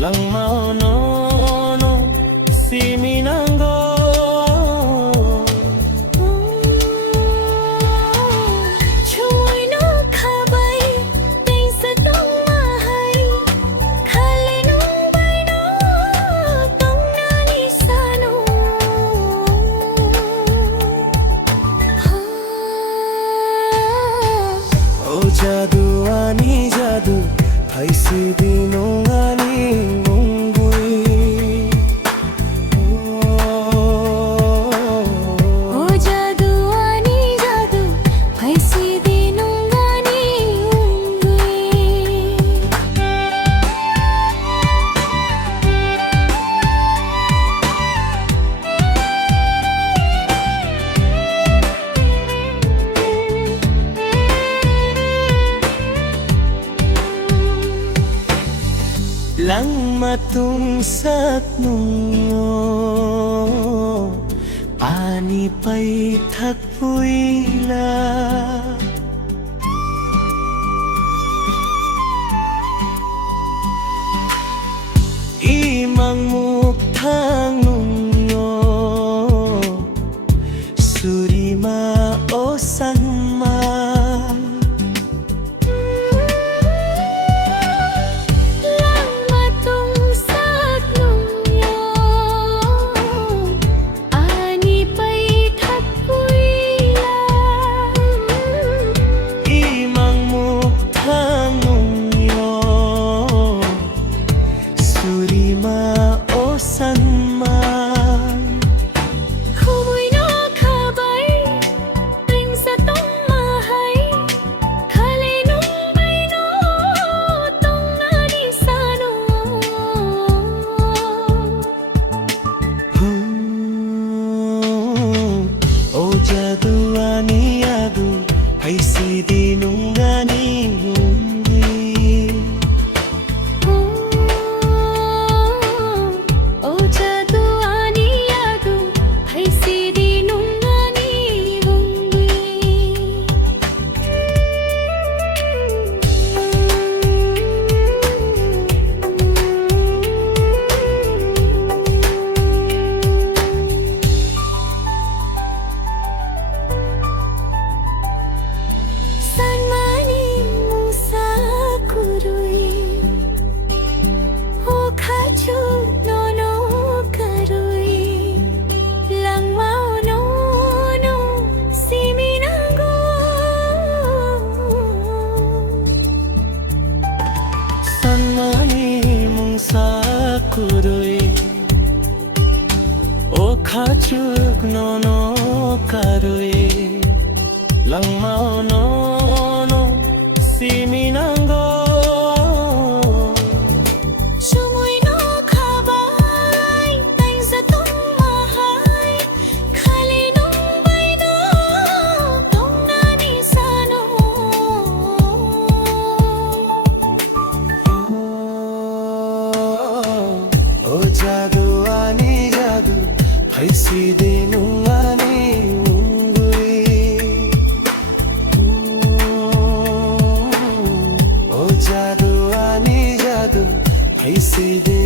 lang maono no siminanggo Chuoy no khabay Ting sa tong mahay Khale nung bay no Tong nani sano O jadu ani jadu Haisi dinong ani munggui O jadu ani jadu Haisi dinong ani unggoy Lang matungsat nungyo Ani pa'y tagpuila Imang muktang nungyo Surima o sanma Jadu ani adu Haisi dinong ani munggui O jadu ani adu Haisi dinong ani unggoy Kurui O khachuk no no karui lang mao no no siminanggo Chuoy no khabay Ting sa tong mahay Khale nung bay no Tong nani sano O jadu ani jadu Haisi dinong ani munggui O jadu ani jadu Haisi dinong